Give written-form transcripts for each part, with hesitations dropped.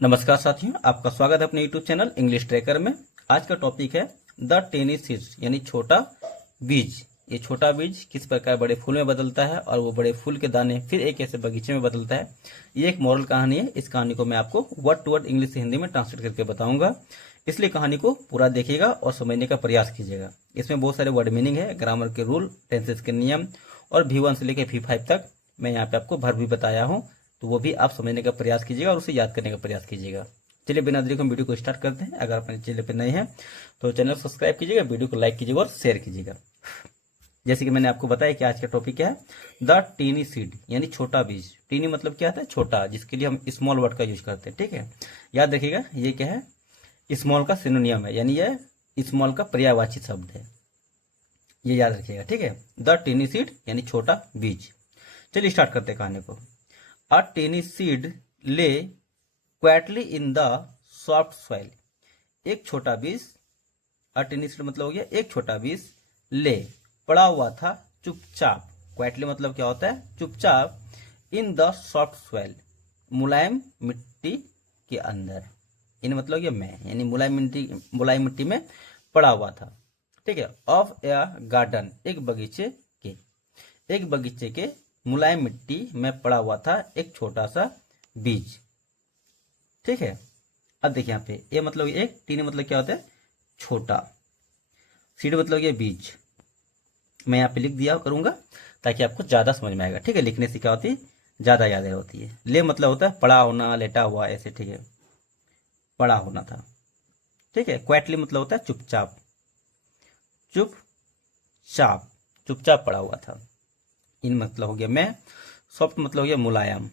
नमस्कार साथियों, आपका स्वागत है अपने YouTube चैनल इंग्लिश ट्रैकर में। आज का टॉपिक है द टेनी सीड्स यानी छोटा बीज। ये छोटा बीज किस प्रकार बड़े फूल में बदलता है और वो बड़े फूल के दाने फिर एक ऐसे बगीचे में बदलता है। ये एक मॉरल कहानी है। इस कहानी को मैं आपको वर्ड टू वर्ड इंग्लिश से हिंदी में ट्रांसलेट करके बताऊंगा, इसलिए कहानी को पूरा देखिएगा और समझने का प्रयास कीजिएगा। इसमें बहुत सारे वर्ड मीनिंग है, ग्रामर के रूल, टेंसेस के नियम और V1 से लेकर V5 तक मैं यहाँ पे आपको भर भी बताया हूँ, तो वो भी आप समझने का प्रयास कीजिएगा और उसे याद करने का प्रयास कीजिएगा। चलिए बिना देरी हम वीडियो को स्टार्ट करते हैं। अगर अपने चैनल पर नए हैं तो चैनल सब्सक्राइब कीजिएगा, वीडियो को लाइक कीजिएगा और शेयर कीजिएगा। जैसे कि मैंने आपको बताया कि आज का टॉपिक क्या है, द टीनी सीड यानी छोटा बीज। टीनी मतलब क्या होता है? छोटा, जिसके लिए हम स्मॉल वर्ड का यूज करते हैं। ठीक है, याद रखिएगा ये क्या है, स्मॉल का सिनोनियम है, यानी यह स्मॉल का पर्यायवाची शब्द है, ये याद रखिएगा। ठीक है, द टीनी सीड यानी छोटा बीज। चलिए स्टार्ट करते हैं कहानी को। A tiny seed lay quietly in the soft soil। एक छोटा बीज, a tiny seed मतलब हो गया एक छोटा बीज, ले पड़ा हुआ था चुपचाप। क्वाइटली मतलब क्या होता है? चुपचाप। इन द सॉफ्ट सॉइल, मुलायम मिट्टी के अंदर। इन मतलब ये मैं, यानी मुलायम मिट्टी में पड़ा हुआ था। ठीक है, ऑफ ए गार्डन, एक बगीचे के मुलायम मिट्टी में पड़ा हुआ था एक छोटा सा बीज। ठीक है, अब देखिए यहाँ पे ए मतलब एक, टीनी मतलब क्या होता है? छोटा, सीड मतलब ये बीज। मैं यहाँ पे लिख दिया करूंगा ताकि आपको ज्यादा समझ में आएगा। ठीक है, लिखने से क्या होती है, ज्यादा याद होती है। ले मतलब होता है पड़ा होना, लेटा हुआ, ऐसे। ठीक है, पड़ा होना था। ठीक है, क्वाइटली मतलब होता है चुपचाप, चुपचाप पड़ा हुआ था। इन मतलब हो गया मैं, सॉफ्ट मतलब हो गया मुलायम,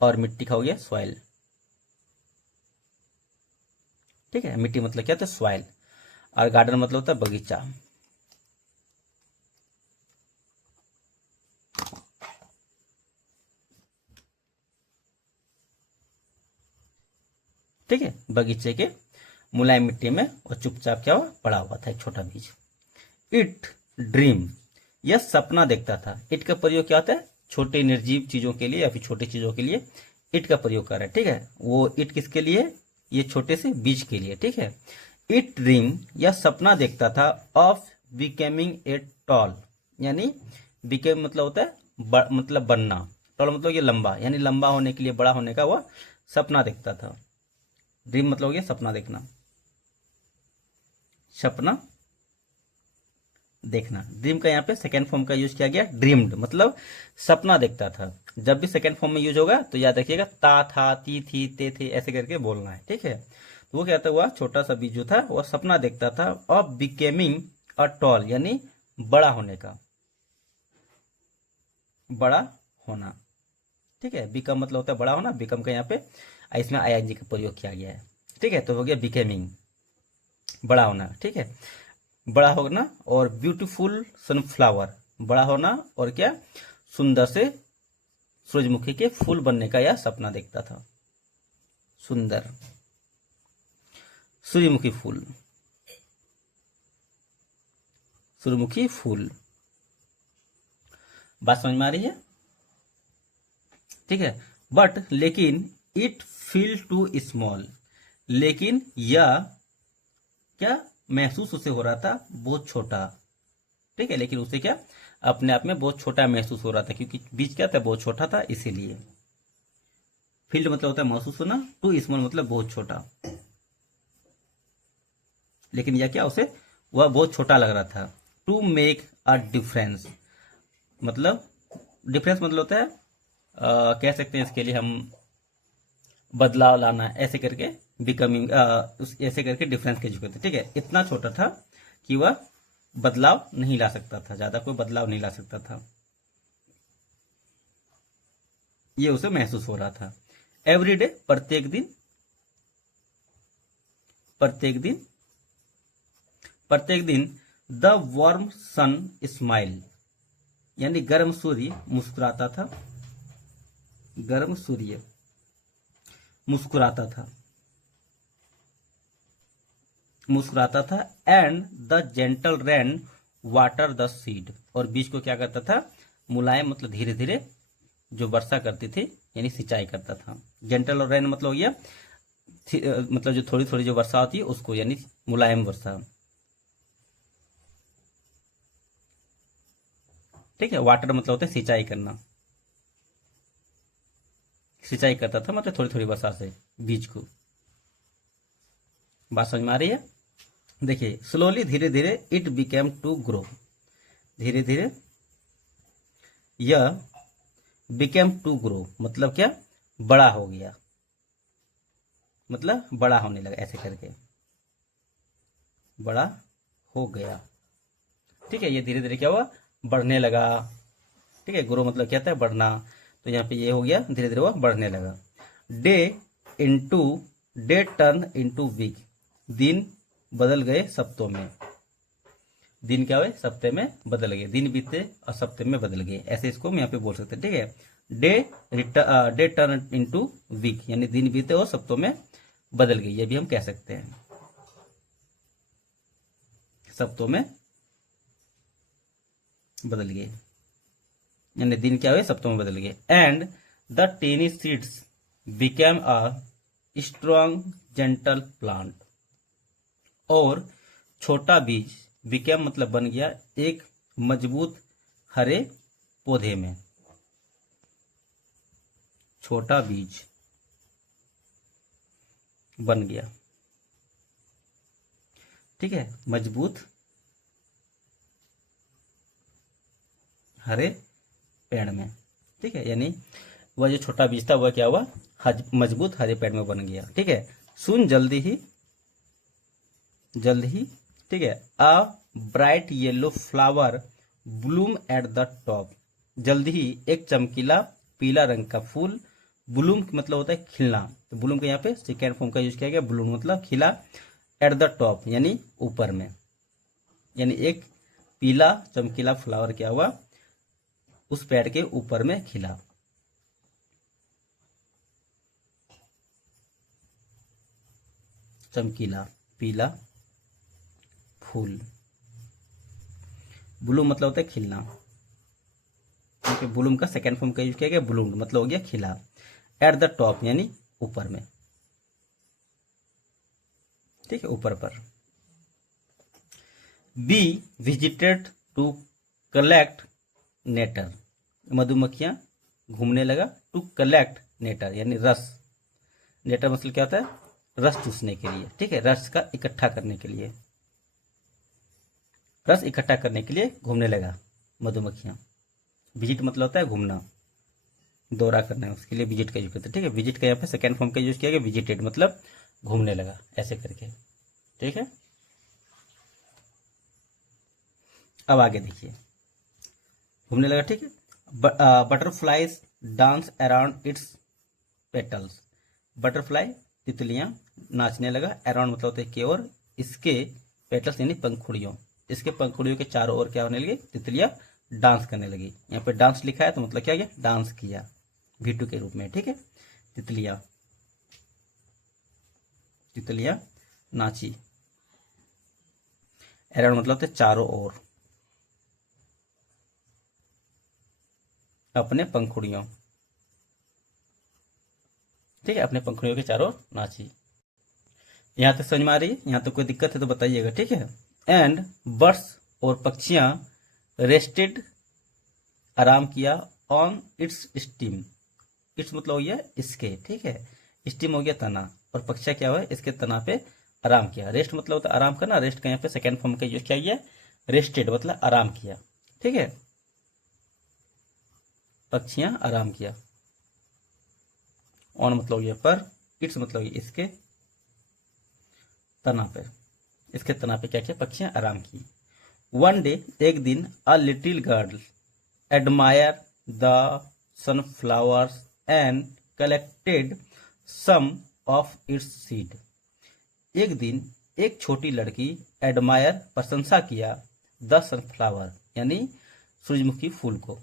और मिट्टी का हो गया सॉइल। ठीक है, मिट्टी मतलब क्या होता है? सॉइल। और गार्डन मतलब होता है बगीचा। ठीक है, बगीचे के मुलायम मिट्टी में और चुपचाप क्या हुआ? पड़ा हुआ था एक छोटा बीज। इट ड्रीम, यह सपना देखता था। इट का प्रयोग क्या होता है? छोटे निर्जीव चीजों के लिए या फिर छोटी चीजों के लिए इट का प्रयोग कर रहा है। ठीक है, वो इट किसके लिए? ये छोटे से बीज के लिए। ठीक है, इट ड्रीम, यह सपना देखता था, ऑफ बिकमिंग ए टॉल, यानी बिकेम मतलब होता है मतलब बनना, टॉल मतलब ये लंबा, यानी लंबा होने के लिए, बड़ा होने का वह सपना देखता था। ड्रीम मतलब हो गया सपना देखना, सपना देखना। ड्रीम का यहाँ पे सेकेंड फॉर्म का यूज किया गया, ड्रीम्ड, मतलब सपना देखता था। जब भी सेकेंड फॉर्म में यूज होगा तो याद रखिएगा ता, था, ती, थी, ते, थे, ऐसे करके बोलना है। ठीक है, तो वो क्या था, हुआ छोटा सा बीज जो था वह सपना देखता था ऑफ बिकेमिंग अ टॉल, यानी बड़ा होने का, बड़ा होना। ठीक है, बिकम मतलब होता है बड़ा होना, बिकम का यहाँ पे इसमें आईएनजी का प्रयोग किया गया है। ठीक है, तो हो गया बिकेमिंग, बड़ा होना। ठीक है, बड़ा होना। और ब्यूटीफुल सनफ्लावर, बड़ा होना, और क्या, सुंदर से सूरजमुखी के फूल बनने का यह सपना देखता था। सुंदर सूर्यमुखी फूल, सूर्यमुखी फूल। बात समझ में आ रही है? ठीक है, बट लेकिन इट फील टू स्मॉल, लेकिन यह क्या महसूस उसे हो रहा था? बहुत छोटा। ठीक है, लेकिन उसे क्या अपने आप में बहुत छोटा महसूस हो रहा था, क्योंकि बीज क्या था, बहुत छोटा था, इसीलिए। फील्ड मतलब होता है महसूस होना, टू स्मॉल मतलब बहुत छोटा, लेकिन यह क्या उसे वह बहुत छोटा लग रहा था। टू मेक अ डिफरेंस, मतलब डिफरेंस मतलब होता है कह सकते हैं इसके लिए हम बदलाव लाना, ऐसे करके बिकमिंग, ऐसे करके डिफरेंस के यूज करते। ठीक है, इतना छोटा था कि वह बदलाव नहीं ला सकता था, ज्यादा कोई बदलाव नहीं ला सकता था, ये उसे महसूस हो रहा था। एवरीडे, प्रत्येक दिन, प्रत्येक दिन, प्रत्येक दिन। द वार्म सन स्माइल, यानी गर्म सूर्य मुस्कुराता था, गर्म सूर्य मुस्कुराता था, मुस्कुराता था। And the gentle rain water the seed, और बीज को क्या करता था? मुलायम मतलब धीरे धीरे जो वर्षा करती थी यानी सिंचाई करता था। जेंटल और रेन मतलब हो गया मतलब जो थोड़ी थोड़ी जो वर्षा होती है उसको, यानी मुलायम वर्षा। ठीक है, वाटर मतलब होता है सिंचाई करना, सिंचाई करता था मतलब थोड़ी थोड़ी वर्षा से बीज को। बात समझ में आ रही है? देखिए, स्लोली धीरे धीरे इट बिकेम टू ग्रो, धीरे धीरे यह बिकेम टू ग्रो मतलब क्या, बड़ा हो गया, मतलब बड़ा होने लगा, ऐसे करके बड़ा हो गया। ठीक है, ये धीरे धीरे क्या हुआ, बढ़ने लगा। ठीक है, ग्रो मतलब क्या होता है, बढ़ना। तो यहाँ पे ये हो गया, धीरे धीरे वह बढ़ने लगा। Day into day turn into week, दिन बदल गए सप्तों में। दिन क्या हुए, सप्ते में बदल गए, दिन बीते और सप्ते में बदल गए, ऐसे इसको हम यहाँ पे बोल सकते हैं। ठीक है, डे टर्न इंटू वीक यानी दिन बीते और सप्तों में बदल गई, ये भी हम कह सकते हैं, सप्तों में बदल गए, यानी दिन क्या हुए, सप्तों में बदल गए। And the tiny seeds became a strong gentle plant, और छोटा बीज बिकेम मतलब बन गया एक मजबूत हरे पौधे में। छोटा बीज बन गया, ठीक है, मजबूत हरे पेड़ में। ठीक है, यानी वह जो छोटा बीज था वह क्या हुआ, मजबूत हरे पेड़ में बन गया। ठीक है, सुन जल्दी ही, ठीक है, a bright yellow flower Bloom at the top, जल्दी ही एक चमकीला पीला रंग का फूल, ब्लूम मतलब होता है खिलना, तो ब्लूम के यहाँ पे सेकेंड फॉर्म का यूज किया गया, ब्लूम मतलब खिला, एट द टॉप यानी ऊपर में, यानी एक पीला चमकीला फ्लावर क्या हुआ, उस पेड़ के ऊपर में खिला। चमकीला पीला फूल, ब्लूम मतलब होता है खिलना, क्योंकि ब्लूम का सेकेंड फॉर्म का यूज किया गया, ब्लूम मतलब हो गया खिला, एट द टॉप यानी ऊपर में। ठीक है, ऊपर पर। बी विजिटेड टू कलेक्ट नेटर, मधुमक्खियां घूमने लगा, टू कलेक्ट नेटर यानी रस, नेटर मतलब क्या होता है, रस चूसने के लिए। ठीक है, रस का इकट्ठा करने के लिए, रस इकट्ठा करने के लिए घूमने लगा मधुमक्खियां। विजिट मतलब होता है घूमना, दौरा करना है, उसके लिए विजिट का यूज करते हैं। ठीक है, विजिट का यहाँ पे सेकेंड फॉर्म का यूज किया गया, विजिटेड मतलब घूमने लगा, ऐसे करके। ठीक है, अब आगे देखिए, घूमने लगा। ठीक है, butterflies dance around its petals, butterfly तितलियां नाचने लगा, अराउंड मतलब होता है की ओर, इसके पेटल्स यानी पंखुड़ियों, इसके पंखुड़ियों के चारों ओर क्या होने लगी, तितलियां डांस करने लगी। यहाँ पे डांस लिखा है तो मतलब क्या गया, डांस किया, V2 के रूप में। ठीक है, तितलियां नाची, अराउंड मतलब होता है चारों ओर, अपने पंखुड़ियों। ठीक है, अपने पंखुड़ियों के चारों नाची। यहां तक समझ में आ रही है? यहां तक कोई दिक्कत है तो बताइएगा। ठीक है, एंड बर्ड्स और पक्षियां रेस्टेड आराम किया, ऑन इट्स स्टीम, इट्स मतलब हो गया इसके, ठीक है, स्टीम हो गया तना, और पक्षियां क्या हुआ, इसके तना पे आराम किया। रेस्ट मतलब होता है आराम करना, रेस्ट का यहाँ पे सेकेंड फॉर्म का यूज किया गया, रेस्टेड मतलब आराम किया। ठीक है, पक्षियां आराम किया, ऑन मतलब हो गया पर, इट्स मतलब हो गया इसके तना पे, इसके तना पे क्या किया, पक्षियां आराम की। वन डे एक दिन, a little girl admire the sunflowers and collected some of its seed, एक दिन एक छोटी लड़की एडमायर प्रशंसा किया, द सनफ्लावर यानी सूरजमुखी फूल को।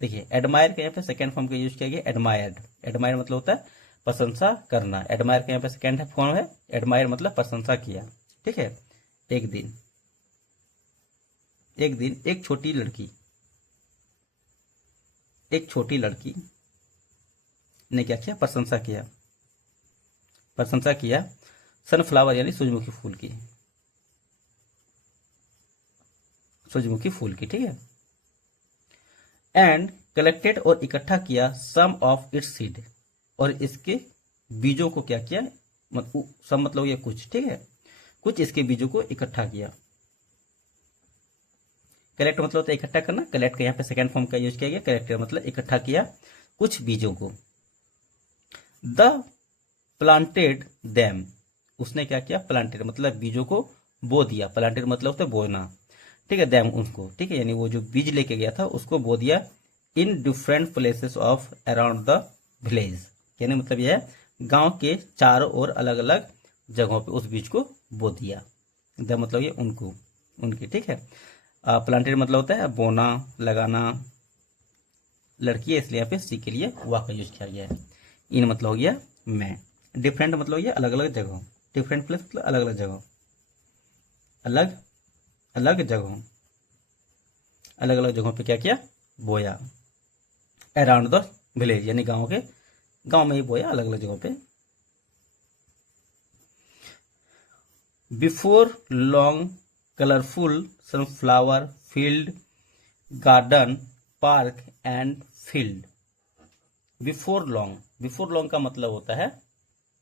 देखिए, एडमायर के यहाँ पे सेकेंड फॉर्म का यूज किया गया, एडमायर्ड, एडमायर मतलब होता है प्रशंसा करना, एडमायर के यहाँ पे सेकेंड फॉर्म है, एडमायर मतलब प्रशंसा किया। ठीक है, एक दिन एक छोटी लड़की ने क्या किया, प्रशंसा किया, प्रशंसा किया सनफ्लावर यानी सूरजमुखी फूल की, सूरजमुखी फूल की, ठीक है। एंड कलेक्टेड और इकट्ठा किया सम ऑफ इट्स सीड, और इसके बीजों को क्या किया, सम मतलब ये कुछ, ठीक है, कुछ इसके बीजों को इकट्ठा किया। कलेक्ट मतलब होता है इकट्ठा करना, कलेक्ट का यहाँ पे सेकंड फॉर्म का यूज किया गया, कलेक्टेड मतलब इकट्ठा किया कुछ बीजों को। द प्लांटेड देम, उसने क्या किया, प्लांटेड मतलब बीजों को बो दिया, प्लांटेड मतलब होता है बोना, ठीक है, देम उसको, ठीक है, यानी वो जो बीज लेके गया था उसको बो दिया in different places of around the village, यानी मतलब यह है गांव के चारों ओर अलग अलग जगहों पे उस बीज को बो दिया। द मतलब ये उनको, उनकी, ठीक है। प्लांटेड मतलब होता है बोना, लगाना, लड़की है इसलिए यहाँ पे सी के लिए वाह का यूज किया गया है। इन मतलब हो गया मैं, डिफरेंट मतलब हो गया अलग अलग जगहों, डिफरेंट प्लेस मतलब अलग अलग जगहों, अलग अलग जगहों, अलग अलग जगहों पे क्या किया, बोया। अराउंड द विलेज यानी गांव में ही बोया अलग अलग जगहों पे। Before long colourful sunflower field, garden, park and field. Before long का मतलब होता है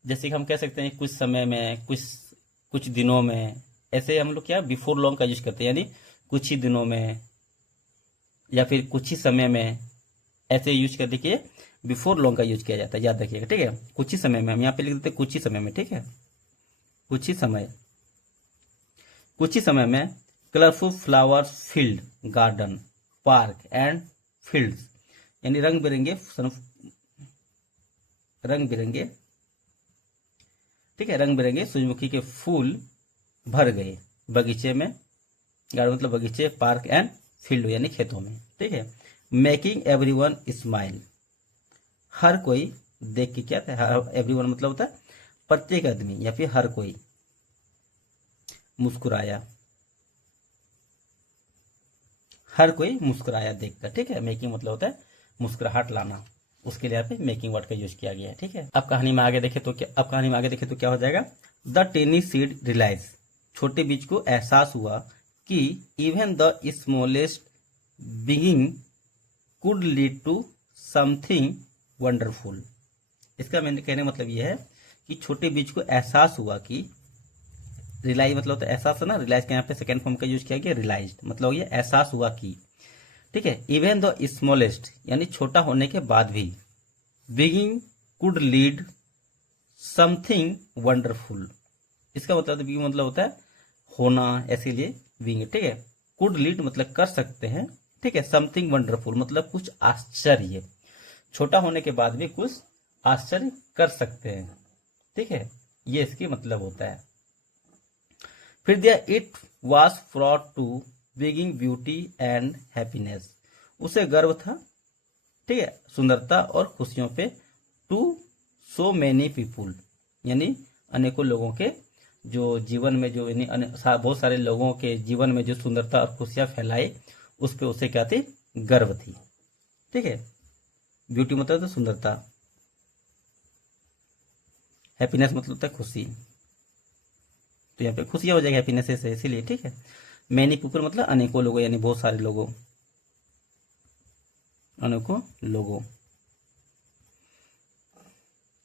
जैसे कि हम कह सकते हैं कुछ समय में, कुछ दिनों में, ऐसे हम लोग क्या बिफोर लॉन्ग का यूज करते हैं, यानी कुछ ही दिनों में या फिर कुछ ही समय में, ऐसे यूज कर देखिए बिफोर लॉन्ग का यूज किया जाता है, याद रखिएगा, ठीक है। कुछ ही समय में, हम यहाँ पे लिख देते हैं कुछ ही समय में, ठीक है, कुछ ही समय में colourful flowers field, garden, park and fields, यानी रंग बिरंगे, ठीक है, रंग बिरंगे सूरजमुखी के फूल भर गए बगीचे में, गार्डन मतलब बगीचे, पार्क एंड फील्ड यानी खेतों में, ठीक है। मेकिंग एवरीवन स्माइल, हर कोई देख के क्या था, एवरीवन मतलब होता है प्रत्येक आदमी या फिर हर कोई, मुस्कुराया, हर कोई मुस्कुराया देखकर, ठीक है। मेकिंग मतलब होता है मुस्कुराहट लाना, उसके लिए यहाँ पे मेकिंग वर्ड का यूज किया गया है, ठीक है। अब कहानी में आगे देखे तो क्या हो जाएगा, द टेनी सीड रियलाइज, छोटे बीज को एहसास हुआ कि even the smallest beginning could lead to something wonderful. इसका मैंने कहने का मतलब यह है कि छोटे बीज को एहसास हुआ कि, रियलाइज मतलब होता है एहसास है ना, रियलाइज का यहाँ पे सेकंड फॉर्म का यूज किया गया, रियलाइज मतलब ये एहसास हुआ कि, ठीक है। इवन द स्मॉलेस्ट यानी छोटा होने के बाद भी, बिगिंग कुड लीड समथिंग वंडरफुल, इसका मतलब बिगिंग मतलब होता है होना, ऐसे लिए बिगिंग, ठीक है। कुड लीड मतलब कर सकते हैं, ठीक है। समथिंग वंडरफुल मतलब कुछ आश्चर्य, छोटा होने के बाद भी कुछ आश्चर्य कर सकते हैं, ठीक है, ये इसकी मतलब होता है। फिर दिया it was fraught to bring beauty and happiness, उसे गर्व था, ठीक है, सुंदरता और खुशियों पे, टू सो मेनी पीपुल यानी अनेकों लोगों के जो जीवन में, जो यानी बहुत सारे लोगों के जीवन में जो सुंदरता और खुशियां फैलाई, उस पे उसे क्या थी, गर्व थी, ठीक है। ब्यूटी मतलब तो सुंदरता, हैप्पीनेस मतलब होता है खुशी, तो यहाँ पे खुशियां हो जाएगी हैप्पीनेस से, इसीलिए, ठीक है। मैनी पीपल मतलब अनेकों लोगों, यानी बहुत सारे लोगों, अनेकों लोगों।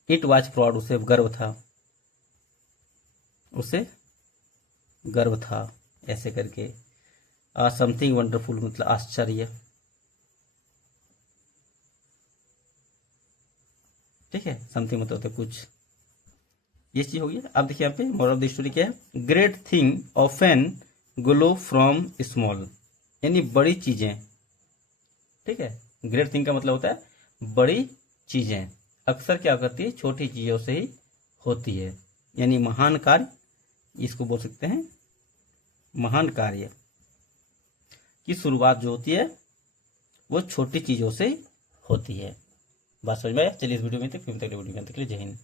इट वाज प्राउड उसे गर्व था, उसे गर्व था, ऐसे करके। समथिंग वंडरफुल मतलब आश्चर्य, ठीक है। समथिंग मतलब होता है कुछ, ये चीज हो गई। अब देखिए यहाँ पे मोरल ऑफ द स्टोरी क्या है, great thing often glow from small, यानी बड़ी चीजें, ठीक है। ग्रेट थिंग का मतलब होता है बड़ी चीजें अक्सर क्या करती है, छोटी चीजों से ही होती है, यानी महान कार्य, इसको बोल सकते हैं महान कार्य की शुरुआत जो होती है वो छोटी चीजों से होती है। बात समझ में आया? चलिए इस वीडियो में तक, फिर तक वीडियो में तक के लिए जय हिंद।